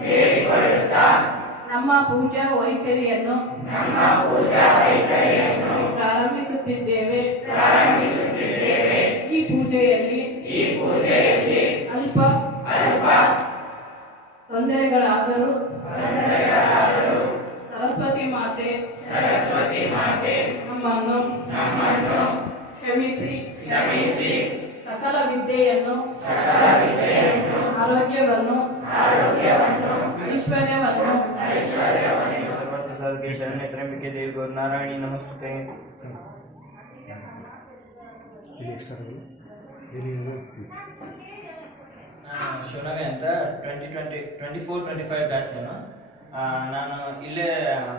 ಬೇಡಿಕೊಳ್ಳುತ್ತಾ ನಮ್ಮ ಪೂಜಾ ವೈಖರಿಯನ್ನು ಪ್ರಾರಂಭಿಸುತ್ತಿದ್ದೇವೆ. ಈ ಪೂಜೆಯಲ್ಲಿ ಅಲ್ಪ ತೊಂದರೆಗಳಾದರೂ ಸರಸ್ವತಿ ಮಾತೆ ನಮ್ಮನ್ನು ನಮ್ಮನ್ನು ಕ್ಷಮಿಸಿ. ಸಕಲ ವಿದ್ಯೆಯನ್ನು, ಆರೋಗ್ಯವನ್ನು ಸರ್ವಪ್ರಸಾದಕ್ಕೆ ಶರಣ್ಯ ತ್ರಯಂಬಿಕೆ ದೇವಿ ಗೌರ್ ನಾರಾಯಣಿ ನಮಸ್ತೆ ಶಿವನಗ ಅಂತ twenty twenty twenty four, twenty five batch ನಾನು ನಾನು ಇಲ್ಲೇ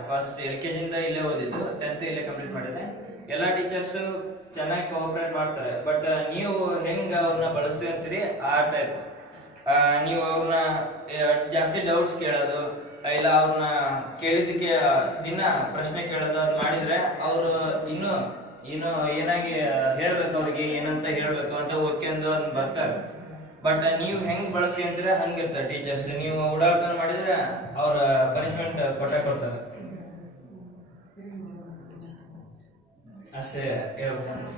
ಫಸ್ಟ್ ಎಲ್ ಕೆ ಜಿಯಿಂದ ಇಲ್ಲೇ ಓದಿದ್ದು. ಟೆಂತ್ ಇಲ್ಲೇ ಕಂಪ್ಲೀಟ್ ಮಾಡಿದೆ ಎಲ್ಲ ಟೀಚರ್ಸು ಚೆನ್ನಾಗಿ ಕೋಆಪ್ರೇಟ್ ಮಾಡ್ತಾರೆ ಬಟ್ ನೀವು ಹೆಂಗೆ ಅವ್ರನ್ನ ಬಳಸ್ತೀವಿ ಅಂತೀರಿ? ಆ ಟೈಪ್ ನೀವು ಅವ್ರನ್ನ ಜಾಸ್ತಿ ಡೌಟ್ಸ್ ಕೇಳೋದು ಇಲ್ಲ ಅವ್ರನ್ನ ಕೇಳಿದಕ್ಕೆ ದಿನ ಪ್ರಶ್ನೆ ಕೇಳೋದು ಅದು ಮಾಡಿದ್ರೆ ಅವರು ಇನ್ನೂ, ಇನ್ನು ಏನಾಗಿ ಹೇಳ್ಬೇಕು ಅವ್ರಿಗೆ, ಏನಂತ ಹೇಳ್ಬೇಕು ಅಂತ ಓದ್ಕೊಂಡು ಅದನ್ನ ಬರ್ತಾರೆ. ಬಟ್ ನೀವು ಹೆಂಗ್ ಬಳಸಿ ಅಂದ್ರೆ ಹಂಗಿರ್ತಾರೆ ಟೀಚರ್ಸ್ ನೀವು ಉಡಾಳ್ತನ ಮಾಡಿದ್ರೆ ಅವ್ರ ಪನಿಷ್ಮೆಂಟ್ ಕೊಟ್ಟ ಕೊಡ್ತಾರೆ. ಅಷ್ಟೇ ಹೇಳ್ಬೇಕು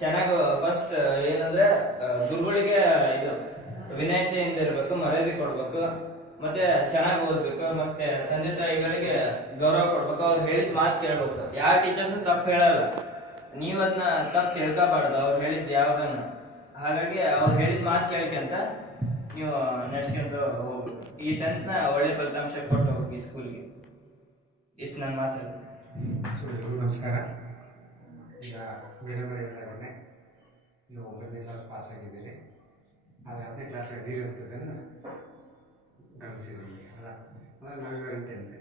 ಚೆನ್ನಾಗಿ ಫಸ್ಟ್ ಏನಂದ್ರೆ ಗುರುಗಳಿಗೆ ಇದು ವಿನಯತೆಯಿಂದ ಇರಬೇಕು ಮರ್ಯಾದೆ ಕೊಡ್ಬೇಕು, ಮತ್ತೆ ಚೆನ್ನಾಗಿ ಓದ್ಬೇಕು, ಮತ್ತೆ ತಂದೆ ತಾಯಿಗಳಿಗೆ ಗೌರವ ಕೊಡ್ಬೇಕು, ಅವ್ರು ಹೇಳಿದ ಮಾತು ಕೇಳ್ಬೇಕು. ಯಾವ ಟೀಚರ್ಸ್ ತಪ್ಪು ಹೇಳಲ್ಲ. ನೀವು ಅದನ್ನ ತಪ್ಪು ತಿಳ್ಕೊಬಾರ್ದು, ಅವ್ರು ಹೇಳಿದ್ ಯಾವ್ದನ್ನ. ಹಾಗಾಗಿ ಅವ್ರು ಹೇಳಿದ ಮಾತು ಕೇಳ್ಕೊಂತ ನೀವು ನಡ್ಸ್ಕೊಂಡು ಹೋಗ್ಬೇಕು. ಈ ಟೆಂತ್ನ ಒಳ್ಳೆ ಫಲಿತಾಂಶ ಕೊಟ್ಟು ಹೋಗಿ ಸ್ಕೂಲ್ಗೆ. ಇಷ್ಟು ನನ್ನ ಮಾತು. ಸೊ ನಮಸ್ಕಾರ. ಈಗ ಬೇರೆ ಬೇರೆ ನೀವು ಪಾಸ್ ಆಗಿದ್ದೀರಿ ಆದರೆ ಹತ್ತನೇ ಕ್ಲಾಸ್ ಅದಿರಿ ಅಂತದನ್ನು ಗಮನಿಸಿದ್ದೀವಿ ಅಲ್ಲ ಅಂದರೆ ನಾವಿವಾಗ ಟೆಂತ್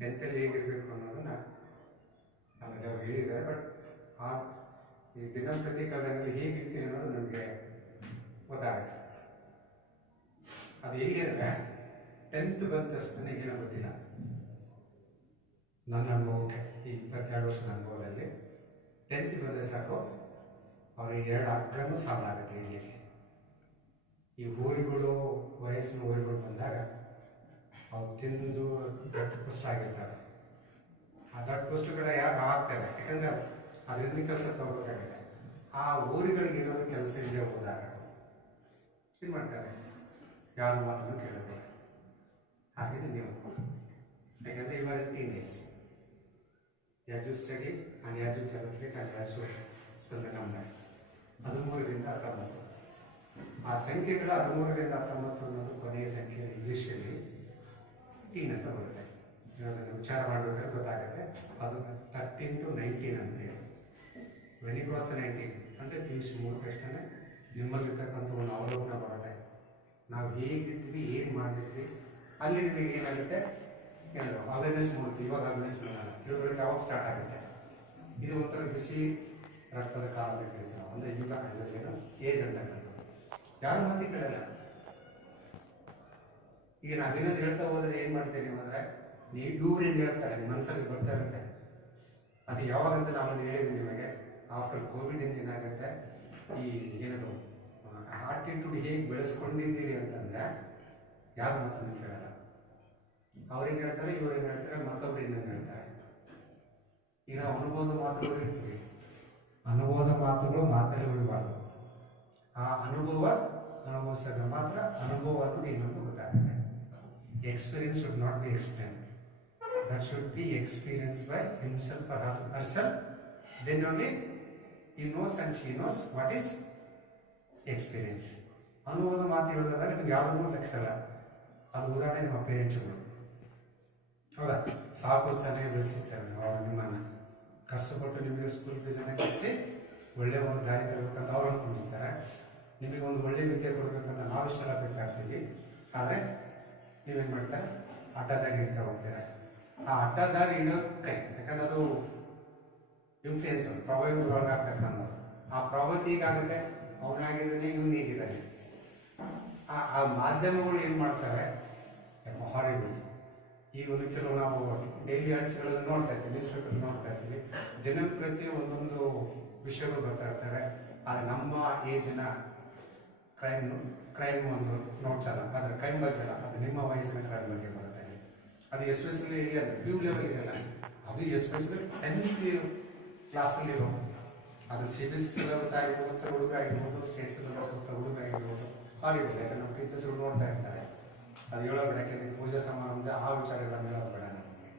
ಟೆಂತಲ್ಲಿ ಹೇಗಿರಬೇಕು ಅನ್ನೋದನ್ನು ಅವ್ರು ಹೇಳಿದ್ದಾರೆ ಬಟ್ ಆ ಈ ದಿನಂಪ್ರತಿ ಕಾಲದಲ್ಲಿ ಹೇಗಿರ್ತೀರಿ ಅನ್ನೋದು ನಮಗೆ ಗೊತ್ತಾಗುತ್ತೆ. ಅದು ಹೇಗೆ ಅಂದರೆ ಟೆಂತ್ ಬಂದ ತಕ್ಷಣ ಏನೋ ಗೊತ್ತಿಲ್ಲ. ನನ್ನ ಅನುಭವಕ್ಕೆ, ಈ ಇಪ್ಪತ್ತೆರಡು ವರ್ಷದ ಅನುಭವದಲ್ಲಿ ಟೆಂತ್ ಬಂದರೆ ಸಾಕು, ಅವ್ರಿಗೆ ಎರಡು ಹಗ್ಗನೂ ಸಾಲಾಗುತ್ತೆ ಇಲ್ಲಿ ಈ ಊರುಗಳು, ವಯಸ್ಸಿನ ಊರುಗಳು ಬಂದಾಗ ಅವು ತಿಂದು ದಟ್ಟ ಪುಷ್ಟ ಆಗಿರ್ತಾರೆ ಆ ದಟ್ಟು ಪುಷ್ಟಗಳ ಯಾರು ಆಗ್ತಾರೆ ಯಾಕಂದ್ರೆ ಅದರಿಂದ ಕೆಲಸ ತಗೋಬೇಕಾಗುತ್ತೆ. ಆ ಊರುಗಳಿಗೆ ಏನಾದರೂ ಕೆಲಸ ಇಲ್ಲದೆ ಹೋದಾಗ ಏನು ಮಾಡ್ತಾರೆ? ಯಾರು ಮಾತನ್ನು ಕೇಳೋದಿಲ್ಲ. ಹಾಗೆ ನೀವು ಯಾಕಂದ್ರೆ ಇವಾಗ ಟೀನೇಜ್ ಯಾಜು ಸ್ಟಡಿ ಆ್ಯಂಡ್ ಯಾಜು ಕ್ಯಾಲ್ಕುಲೇಟ್ ಆ್ಯಂಡ್ ಯಾಜು ಸ್ಪಂದ ನಂಬರ್ ಹದಿಮೂರರಿಂದ ಹತ್ತೊಂಬತ್ತು. ಆ ಸಂಖ್ಯೆಗಳ ಹದಿಮೂರರಿಂದ ಹತ್ತೊಂಬತ್ತು ಅನ್ನೋದು ಕೊನೆಯ ಸಂಖ್ಯೆ ಇಂಗ್ಲೀಷಲ್ಲಿ ಟೀನ್ ಅಂತ ಬರುತ್ತೆ. ಅದನ್ನು ವಿಚಾರ ಮಾಡಬೇಕಾದ್ರೆ ಗೊತ್ತಾಗುತ್ತೆ. ಅದು ತರ್ಟೀನ್ ಟು ನೈನ್ಟೀನ್ ಅಂತ ಹೇಳಿ. ವಾಸ್ ನೈನ್ಟೀನ್ ಅಂದರೆ ಪಿ ಯು ಸಿ ಮುಗಿದ ತಕ್ಷಣ ನಿಮ್ಮಲ್ಲಿರ್ತಕ್ಕಂಥ ಒಂದು ಅವಲೋಕನ ಬರುತ್ತೆ. ನಾವು ಹೇಗಿದ್ವಿ, ಏನು ಮಾಡಿದ್ವಿ ಅಲ್ಲಿ ನಿಮಗೆ ಏನಾಗುತ್ತೆ? ಏನು ಅವೇರ್ನೆಸ್ ಮೂಡುತ್ತೆ ಇವಾಗ ಅವೇರ್ನೆಸ್ ಮಾಡಲ್ಲ ತಿಳುವಳಿಕೆ ಅವಾಗ ಸ್ಟಾರ್ಟ್ ಆಗುತ್ತೆ? ಇದು ಒಂಥರ ಬಿಸಿ ರಕ್ತದ ಕಾಲದಲ್ಲಿ ಅಂದರೆ ಕರೀತಾರೆ ನಾವು. ಅಂದ್ರೆ ಯುಗ ಅನ್ನೋದೇನು ಏಜ್ ಅಂತಕ್ಕಂಥದ್ದು ಯಾರು ಮಾತಿ ಕೇಳಲ್ಲ. ಈಗ ನಾವೇನಾದ್ರು ಹೇಳ್ತಾ ಹೋದ್ರೆ ಏನು ಮಾಡ್ತೀರಿ ಅಂದರೆ, ನೀವು ಇವ್ರು ಏನು ಹೇಳ್ತಾರೆ ನಿಮ್ಮ ಮನಸ್ಸಲ್ಲಿ ಬರ್ತಾ ಇರುತ್ತೆ. ಅದು ಯಾವಾಗಂತ ನಾನು ಹೇಳಿದ್ದೀನಿ ನಿಮಗೆ ಆಫ್ಟರ್ ಕೋವಿಡ್ ಇಂದ ಏನಾಗುತ್ತೆ, ಈ ಏನದು ಆಟಿಟ್ಯೂಡ್ ಹೇಗೆ ಬೆಳೆಸ್ಕೊಂಡಿದ್ದೀರಿ ಅಂತಂದ್ರೆ, ಯಾರು ಮಾತನ್ನು ಕೇಳಲ್ಲ. ಅವ್ರಿಗೆ ಹೇಳ್ತಾರೆ ಇವ್ರಿಗೆ ಹೇಳ್ತಾರೆ, ಮತ್ತೊಬ್ರು ಇನ್ನೊಂದು ಹೇಳ್ತಾರೆ. ಈಗ ಅನುಭವದ ಮಾತುಗಳು ಇರ್ತೀವಿ. ಅನುಭವದ ಮಾತುಗಳು ಮಾತಲ್ಲಿ ಉಳಿಬಾರ್ದು. ಆ ಅನುಭವ ಅನುಭವಿಸಿದಾಗ ಮಾತ್ರ ಅನುಭವ ಅನ್ನೋದು ಇನ್ನೊಂದು ಗೊತ್ತಾಗುತ್ತೆ experience should not be explain that should be experience by himself or herself then only he knows and she knows what is experience ಅನುಭವದ ಮಾತು ಹೇಳೋದಾದಾಗ ನಿಮ್ಗೆ ಯಾವುದೂ ಲೆಕ್ಸಲ್ಲ ಅದು ಉದಾಹರಣೆ ನಿಮ್ಮ ಪೇರೆಂಟ್ಸ್ಗಳು ಹೌದಾ? ಸಾಕು ಸಲಹೆ ಬೆಳೆಸಿರ್ತಾರೆ ಅವ್ರು ನಿಮ್ಮನ್ನು. ಕಷ್ಟಪಟ್ಟು ನಿಮಗೆ ಸ್ಕೂಲ್ ಫೀಸನ್ನು ಕಳಿಸಿ ಒಳ್ಳೆ ಒಂದು ದಾರಿ ತರಬೇಕಂತ ಅವ್ರು ಅಂದ್ಕೊಂಡಿರ್ತಾರೆ ನಿಮಗೆ ಒಂದು ಒಳ್ಳೆ ವಿದ್ಯೆ ಕೊಡಬೇಕಂತ ನಾವು ಬೇಕಾಗ್ತೀವಿ ಆದರೆ ನೀವೇನು ಮಾಡ್ತಾರೆ? ಅಡ್ಡದಾರಿ ಹಿಡ್ತಾ ಹೋಗ್ತೀರ? ಆ ಅಡ್ಡದಾರಿ ಇಡೋ ಕೈ, ಯಾಕಂದ್ರೆ ಅದು ಇನ್ಫ್ಲೂಯೆನ್ಸ್ ಪ್ರಭಾವ ಒಳಗಾಗ್ತಕ್ಕಂಥದ್ದು. ಆ ಪ್ರಭಾವ ಈಗಾಗುತ್ತೆ ಅವನಾಗಿದ್ದಾನೆ ಇವನು ಹೀಗಿದ್ದಾನೆ ಆ ಆ ಮಾಧ್ಯಮಗಳು ಏನು ಮಾಡ್ತಾರೆ? ಹಾರಿಬಲ್ ಈ ಒಂದು ಕೆಲವು ನಾವು ಡೈಲಿ ಆರ್ಟ್ಸ್ಗಳಲ್ಲಿ ನೋಡ್ತಾ ಇರ್ತೀವಿ ನ್ಯೂಸ್ ಪೇಪರ್ ನೋಡ್ತಾ ಇರ್ತೀವಿ. ದಿನಂಪ್ರತಿ ಒಂದೊಂದು ವಿಷಯಗಳು ಬರ್ತಾ ಇರ್ತವೆ. ಆದರೆ ನಮ್ಮ ಏಜಿನ ಕ್ರೈಮ್ ಕ್ರೈಮ್ ಒಂದು ನೋಡ್ಸಲ್ಲ, ಆದರೆ ಕ್ರೈಮ್ ಬಗ್ಗೆ ಅಲ್ಲ, ಅದು ನಿಮ್ಮ ವಯಸ್ಸಿನ ಕ್ರೈಮ್ ಬಗ್ಗೆ ಬರುತ್ತೆ. ಅದು ಎಸ್ಪೆಷಲಿ ಅದು ಪ್ಯೂ ಲೆವೆಲ್ ಇದೆಯಲ್ಲ ಅದು ಎಸ್ಪೆಷಲಿ ಟೆಂತ್ ಕ್ಲಾಸಲ್ಲಿರೋ ಅದು ಸಿ ಬಿ ಎಸ್ ಸಿಲೆಬಸ್ ಆಗಿರ್ಬೋದು ಹುಡುಗ ಆಗಿರ್ಬೋದು ಸ್ಟೇಟ್ ಸಿಲೆಬಸ್ ಅಂತ ಹುಡುಗ ಆಗಿರ್ಬೋದು ಅವರಿಗೆಲ್ಲ ಯಾಕಂದ್ರೆ ನಮ್ಮ ಟೀಚರ್ಸ್ಗಳು ನೋಡ್ತಾ ಇರ್ತಾರೆ. ಅದು ಹೇಳೋಬೇಡ ಯಾಕೆಂದ್ರೆ ಪೂಜಾ ಸಮಾರಂಭ ಆ ವಿಚಾರಗಳನ್ನು ಹೇಳೋದು ಬೇಡ ನಮಗೆ.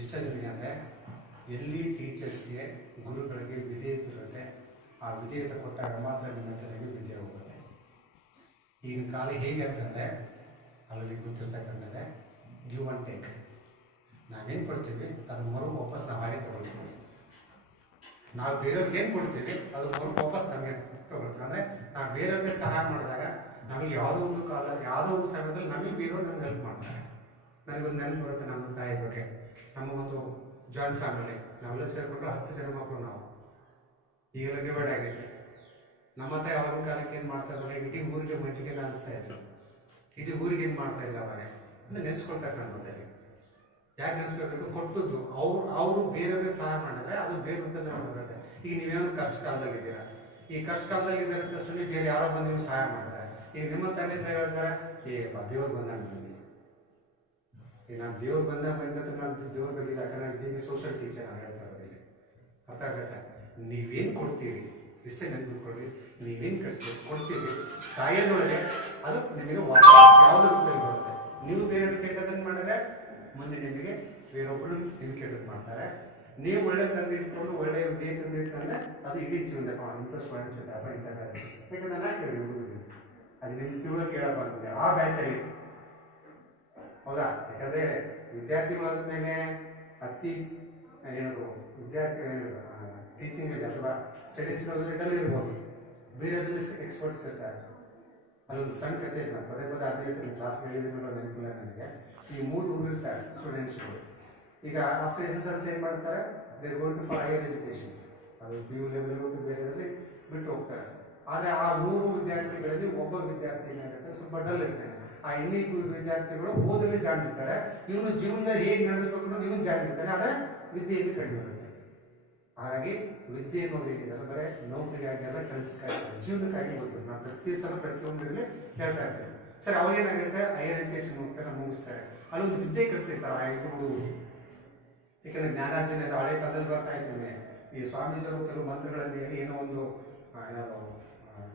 ಇಷ್ಟ ನಿಮಗೆ ಅಂದರೆ, ಎಲ್ಲಿ ಟೀಚರ್ಸ್ಗೆ ಗುರುಗಳಿಗೆ ವಿಧೇಯತೆ ಇರುತ್ತೆ, ಆ ವಿಧೇಯತೆ ಕೊಟ್ಟಾಗ ಮಾತ್ರ ನಿಮ್ಮ ತಲೆಗೆ ವಿದ್ಯೆ ಹೋಗುತ್ತೆ. ಈಗಿನ ಕಾಲ ಹೇಗೆ ಅಂತಂದರೆ ಅಲ್ಲಿ ಗೊತ್ತಿರ್ತಕ್ಕಂಥದ್ದೇ ಗಿವ್ ಆ್ಯಂಡ್ ಟೇಕ್ ನಾವೇನು ಕೊಡ್ತೀವಿ, ಅದು ಮರು ವಾಪಸ್ ನಾವು ಹಾಗೆ ತಗೊಳ್ತೀವಿ ನಾವು ಬೇರೆಯವ್ರಿಗೆ ಏನು ಕೊಡ್ತೀವಿ, ಅದು ಮರು ವಾಪಸ್ ನಮಗೆ ತೊಗೊಳ್ತೀವಿ ಅಂದರೆ ನಾವು ಬೇರೆಯವ್ರಿಗೆ ಸಹಾಯ ಮಾಡಿದಾಗ ನಮಗೆ ಯಾವುದೋ ಒಂದು ಕಾಲ, ಯಾವುದೋ ಒಂದು ಸಮಯದಲ್ಲಿ ನಮಗೆ ಬೇರೆಯವ್ರು ನಮ್ಗೆ ಹೆಲ್ಪ್ ಮಾಡ್ತಾರೆ. ನನಗೊಂದು ನೆನಪು ಬರುತ್ತೆ ನಮ್ಮ ತಾಯಿ ಬಗ್ಗೆ. ನಮಗೊಂದು ಜಾಯಿಂಟ್ ಫ್ಯಾಮಿಲಿ ನಾವೆಲ್ಲ ಸೇರ್ಕೊಂಡ್ರೆ ಹತ್ತು ಜನ ಮಕ್ಕಳು ನಾವು. ಈಗ ಡಿವೈಡ್ ಆಗಿದೆ ನಮ್ಮ ತಾಯಿ ಅವ್ರ ಕಾಲಕ್ಕೆ ಏನು ಮಾಡ್ತಾ ಇದ್ದಾರೆ ಇಡೀ ಊರಿಗೆ ಮಜ್ಜಿಗೆ ಅನಿಸ್ತಾ ಇದ್ರು. ಇಡೀ ಊರಿಗೆ ಏನು ಮಾಡ್ತಾ ಇಲ್ಲ ಅವಾಗ ಅಂದ್ರೆ ನೆನೆಸ್ಕೊಳ್ತಕ್ಕಂಥದ್ದು ಯಾಕೆ ನೆನೆಸ್ಕೊಳ್ಬೇಕು? ಕೊಟ್ಟದ್ದು ಅವ್ರು, ಅವರು ಬೇರೆಯವ್ರಿಗೆ ಸಹಾಯ ಮಾಡಿದ್ರೆ ಅದು ಬೇರೆ ಅಂತ ನೋಡ್ಬಿಡುತ್ತೆ ಈಗ ನೀವೇನೋ ಕಷ್ಟ ಕಾಲದಲ್ಲಿದ್ದೀರಾ? ಈ ಕಷ್ಟ ಕಾಲದಲ್ಲಿ ಇದ್ದಾರೆ ತಕ್ಷಣ ಬೇರೆ ಯಾರೋ ಬಂದು ನೀವು ಸಹಾಯ ಮಾಡ್ತಾರೆ. ಈಗ ನಿಮ್ಮ ತಂದೆ ತಾಯಿ ಹೇಳ್ತಾರೆ, ಏ ದೇವ್ರು ಬಂದಾಗ ಬಂದಿ ಈಗ ನಾನು ದೇವ್ರು ಬಂದಾಗ ಬಂದಂತ ನಾನು ದೇವ್ರ ಬಗ್ಗೆ ಯಾಕಂದ್ರೆ ಸೋಷಿಯಲ್ ಟೀಚರ್ ನಾನು ಹೇಳ್ತಾ ಇರೋದಿಲ್ಲ ಅರ್ಥ ಆಗುತ್ತೆ ನೀವೇನು ಕೊಡ್ತೀರಿ? ಇಷ್ಟೇ ನೆನ್ಪಿಟ್ಕೊಳ್ಳಿ ನೀವೇನು ಕಷ್ಟ ಕೊಡ್ತೀರಿ, ಸಾಯೋದೊಳಗೆ ಅದು ನಿಮಗೆ ಯಾವುದು ರೂಪದಲ್ಲಿ ಬರುತ್ತೆ? ನೀವು ಬೇರೆಯವ್ರಿಗೆ ಕೆಟ್ಟದನ್ನು ಮಾಡಿದ್ರೆ ಮುಂದೆ ನಿಮಗೆ ಬೇರೊಬ್ಬರು ನಿಮ್ಗೆ ಕೆಟ್ಟದ್ದು ಮಾಡ್ತಾರೆ. ನೀವು ಒಳ್ಳೆ ತಂದು ಇಟ್ಕೊಂಡು ಒಳ್ಳೆ ದೇಹ ತಂದು ಇಟ್ಕೊಂಡ್ರೆ ಅದು ಇಡೀ ಜೀವನ ಇಂಥ ಸ್ಟೂಡೆಂಟ್ಸ್ ಇದ್ದಾರಪ್ಪ ಇಂಥ ಬ್ಯಾಚ್ ಯಾಕಂದ್ರೆ ನಾನು ಕೇಳಿ ಹುಡುಗರಿಗೆ? ಅದು ನಿಮ್ಗೆ ತಿಳುವ ಕೇಳಬಾರ್ದು ಆ ಬ್ಯಾಚಲ್ಲಿ ಹೌದಾ? ಯಾಕಂದ್ರೆ ವಿದ್ಯಾರ್ಥಿ ಮೇಲೆ ಅತಿ ಏನದು ವಿದ್ಯಾರ್ಥಿ ಟೀಚಿಂಗ್ ಅಥವಾ ಸ್ಟಡೀಸ್ ಇಡಲ್ ಇರ್ಬೋದು ಬೇರೆದ್ರಲ್ಲಿ ಎಕ್ಸ್ಪರ್ಟ್ಸ್ ಇರ್ತಾರೆ ಅಲ್ಲೊಂದು ಸಣ್ಣ ಕಥೆ ಇಲ್ಲ. ಪದೇ ಪದೇ ಅದೇ ಹೇಳ್ತೀನಿ. ಕ್ಲಾಸ್ ಹೇಳಿದ್ರು ನೆನಪಿಲ್ಲ ನನಗೆ. ಈ ಮೂರು ಊರು ಇರ್ತಾರೆ ಸ್ಟೂಡೆಂಟ್ಸ್ಗಳು ಈಗ ಆ ಪ್ಲೇಸಸ್ ಏನು ಮಾಡ್ತಾರೆ there going to for higher education ಅದು ಪಿ ಯು ಲೆವೆಲ್ ಬೇರೆದ್ರಲ್ಲಿ ಬಿಟ್ಟು ಹೋಗ್ತಾರೆ. ಆದರೆ ಆ ಮೂರು ವಿದ್ಯಾರ್ಥಿಗಳಲ್ಲಿ ಒಬ್ಬ ವಿದ್ಯಾರ್ಥಿ ಏನಾಗುತ್ತೆ? ಸ್ವಲ್ಪ ಡಲ್ ಇರ್ತಾನೆ. ಆ ಇನ್ನೀಗ ವಿದ್ಯಾರ್ಥಿಗಳು ಓದಲ್ಲಿ ಜಾಣ್ತಿರ್ತಾರೆ ಇವನು ಜೀವನದಲ್ಲಿ ಹೇಗೆ ನಡೆಸ್ಬೇಕು ಅನ್ನೋದು ಇವನು ಜಾಣ್ ಇರ್ತಾನೆ. ಆದರೆ ವಿದ್ಯೆಯಲ್ಲಿ ಕಡಿಮೆ. ಹಾಗಾಗಿ ವಿದ್ಯೆ ಅನ್ನೋದು ಏನಿದೆ ಬರೇ ನೌಕರಿಗಾಗಿ ಅಲ್ಲ, ಕೆಲಸಕ್ಕಾಗಿ ಜೀವನಕ್ಕಾಗಿ ಓದ್ಬೇಕು ನಾವು ಪ್ರತಿ ಸಲ ಪ್ರತಿಯೊಂದರಲ್ಲಿ ಹೇಳ್ತಾ ಇರ್ತೇವೆ ಸರ್, ಅವಾಗೇನಾಗುತ್ತೆ? ಹೈಯರ್ ಎಜುಕೇಶನ್ ಹೋಗ್ತಾರೆ ಮುಗಿಸ್ತಾರೆ. ಅಲ್ಲೊಂದು ವಿದ್ಯೆ ಕಲ್ತಿರ್ತಾರೆ. ಆ ಹುಡುಗರು ಯಾಕಂದ್ರೆ ಜ್ಞಾನಾರ್ಜನೆ ಅದು ಹಳೆ ಕಾಲದಲ್ಲಿ ಬರ್ತಾ ಇದ್ದೇನೆ ಈ ಸ್ವಾಮೀಜಿಯವರು ಕೆಲವು ಮಂತ್ರಗಳನ್ನು ಹೇಳಿ ಏನೋ ಒಂದು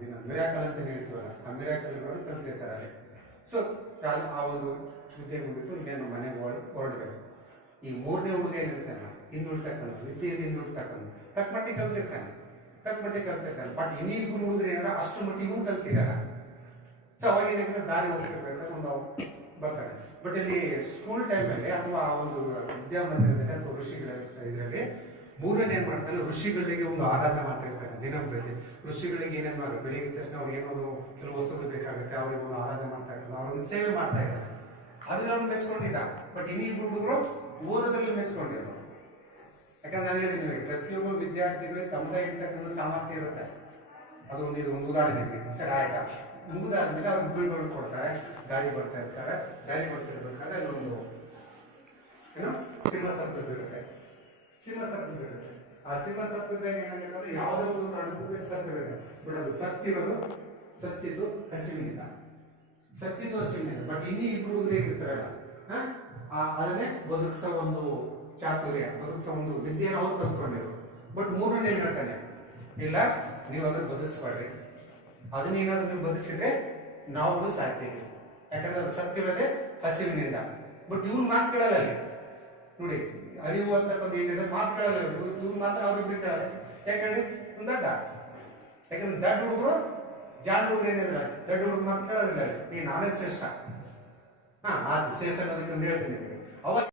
ಏನೋ ಮಿರಾಕಲ್ ಅಂತ ಹೇಳ್ತೀವಲ್ಲ ಆ ಮಿರಾಕಲ್ಗಳನ್ನು ಕಲ್ತಿರ್ತಾರೆ ಅಲ್ಲಿ. ಸೊ ಆ ಒಂದು ವಿದ್ಯೆ ಮುಗಿತು ಇನ್ನೇನು ಮನೆಗೆ ಹೊರ ಹೊರಡ್ಬೇಕು. ಈ ಮೂರನೇ ಹುಡುಗ ಏನಿರ್ತಾನ ಹಿಂದುಳ್ತಕ್ಕಂಥ ವಿದ್ಯೆಯಲ್ಲಿ ಹಿಂದುಳ್ತಕ್ಕಂಥ ತಕ್ಕ ಮಟ್ಟಿಗೆ ಕಲ್ತಿರ್ತಾನೆ. ತಕ್ಕ ಮಟ್ಟಿಗೆ ಕಲ್ತಿರ್ತಾನೆ. ಬಟ್ ಇನ್ನಿಬ್ಬರು ಹುಡುಗರು ಏನಾರ ಅಷ್ಟು ಮಟ್ಟಿಗೂ ಕಲ್ತಿರಲ್ಲ ಸೊ ಅವಾಗ ಏನಾಗುತ್ತೆ? ದಾರಿ ಹೋಗ್ತಿರ್ಬೇಕಾದ್ರೆ ಒಂದು ಅವ್ರು ಬರ್ತಾರೆ. ಬಟ್ ಇಲ್ಲಿ ಸ್ಕೂಲ್ ಟೈಮಲ್ಲಿ ಅಥವಾ ಒಂದು ವಿದ್ಯಾಮಂದಿರದಲ್ಲಿ ಅಥವಾ ಋಷಿಗಳ ಇದರಲ್ಲಿ ಮೂರನೇ ಏನ್ ಮಾಡ್ತಾರೆ ಋಷಿಗಳಿಗೆ ಒಂದು ಆರಾಧನೆ ಮಾಡ್ತಿರ್ತಾರೆ ದಿನಂಪ್ರತಿ. ಋಷಿಗಳಿಗೆ ಏನೇನು ಬೆಳಗ್ಗೆ ಬೆಳಿಗ್ಗೆ ತಕ್ಷಣ ಅವ್ರಿಗೆ ಏನೋ ಕೆಲವು ವಸ್ತುಗಳು ಬೇಕಾಗುತ್ತೆ. ಅವ್ರಿಗೆ ಒಂದು ಆರಾಧನೆ ಮಾಡ್ತಾ ಇರ್ತಾರೆ. ಅವ್ರನ್ನ ಸೇವೆ ಮಾಡ್ತಾ ಇದ್ದಾರೆ ಅದ್ರಲ್ಲಿ ಅವ್ನು ಮೆಚ್ಕೊಂಡಿದ್ದ ಬಟ್ ಇನ್ನೀ ಹುಡುಗರು ಓದೋದ್ರಲ್ಲಿ ಮೆಚ್ಕೊಂಡಿದ್ರು ಯಾಕಂದ್ರೆ ನಾನು ಹೇಳಿದ್ದೀನಿ ನಿಮಗೆ, ಪ್ರತಿಯೊಬ್ಬ ವಿದ್ಯಾರ್ಥಿಗಳಿಗೆ ತಮ್ಮದೇ ಇರ್ತಕ್ಕಂಥ ಸಾಮರ್ಥ್ಯ ಇರುತ್ತೆ. ಅದೊಂದು ಇದು ಒಂದು ಉದಾಹರಣೆ ನಿಮಗೆ ಸರಿ, ಆಯ್ತಾ? ಮುಗಿದಾದ್ಮೇಲೆ ಅವ್ರಿಗೆ ಬೀಳ್ಗಳು ಕೊಡ್ತಾರೆ. ಗಾಡಿ ಬರ್ತಾ ಇರ್ತಾರೆ. ಗಾಡಿ ಬರ್ತಿರ್ಬೇಕಾದ್ರೆ ಅಲ್ಲೊಂದು ಏನು? ಸಿಂಹ ಸತ್ತದ್ದು ಇರುತ್ತೆ. ಸಿಂಹ ಸತ್ತದ್ದು ಇರುತ್ತೆ. ಆ ಸಿಂಹ ಸತ್ತದಾಗ ಏನಾಗುತ್ತೆ ಯಾವುದೋ ಒಂದು ಕಾರಣಕ್ಕೂ ಸತ್ವವಿದೆ ಬಟ್ ಅದು ಸತ್ತಿರೋದು ಸತ್ತಿದ್ದು ಹಸಿವಿನಿಂದ. ಸತ್ತಿದ್ದು ಹಸಿವಿನಿಂದ. ಬಟ್ ಇನ್ನೂ ಇಬ್ರು ಹೇಗಿರ್ತಾರಲ್ಲ ಹಾ? ಅದನ್ನೇ ಬದುಕಿಸೋ ಒಂದು ಚಾತುರ್ಯ, ಬದುಕಿಸೋ ಒಂದು ವಿದ್ಯೆಯನ್ನು ಅವ್ರು ಕಲ್ತ್ಕೊಂಡಿರು. ಬಟ್ ಮೂರನೇ ಹೇಳ್ತಾನೆ ಇಲ್ಲ, ನೀವು ಅದನ್ನ ಬದುಕಿಸ್ಬೇಡ್ರಿ ಅದನ್ನೇನಾದ್ರು ನೀವು ಬದುಕಿಸಿದ್ರೆ ನಾವು ಸಾಯ್ತೀವಿ ಯಾಕಂದ್ರೆ ಅದು ಸತ್ತಿರೋದೆ ಹಸಿವಿನಿಂದ. ಬಟ್ ಇವ್ರು ಮಾತು ಕೇಳಲ್ಲ ಅಲ್ಲಿ. ನೋಡಿ, ಅರಿವು ಅಂತಕ್ಕಂಥ ಏನಿದೆ ಮಾತು ಕೇಳಲ್ಲ ಇವ್ರು. ಮಾತ್ರ ಅವ್ರಿಗೆ ಕೇಳಲ್ಲ ಯಾಕಂದ್ರೆ ಒಂದು ದಡ್ಡ. ಯಾಕಂದ್ರೆ ದಡ್ಡ ಹುಡುಗರು ಜಾಣ ಹುಡುಗರು ಏನಿದ್ರೆ ದಡ್ಡ ಹುಡುಗರು ಮಾತು ಕೇಳೋದಿಲ್ಲ ಅಲ್ಲಿ. ಈ ನಾನೇ ಶ್ರೇಷ್ಠ. ಹಾ ಆ ಶ್ರೇಷ್ಠ ಅನ್ನೋದಕ್ಕೆ ಒಂದು ಹೇಳ್ತೀನಿ ನಿಮಗೆ. ಅವಾಗ